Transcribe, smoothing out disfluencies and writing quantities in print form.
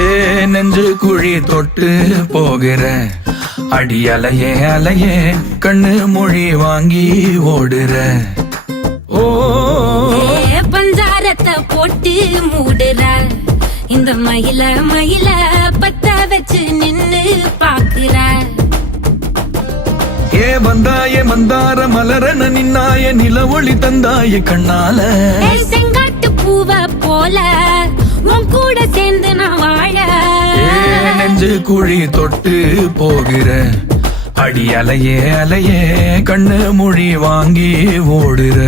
ஏ நெஞ்சு குழி தொட்டு போகிற அடி அலையே அலையே கண்ணு மொழி வாங்கி ஓடுற. ஓ பஞ்சாரத்தை போட்டு மூடுற இந்த மயில மயில பத்த வச்சு நின்னு பாக்குற. ஏ வந்தாய மந்தார மலரன நின்னாய நில ஒளி தந்தாய கண்ணால. செங்காட்டு பூவ போல உன் கூட சேர்ந்து நான் வாழ. நெஞ்சு குழி தொட்டு போகிற அடி அலையே அலையே கண்ணு மொழி வாங்கி ஓடுற.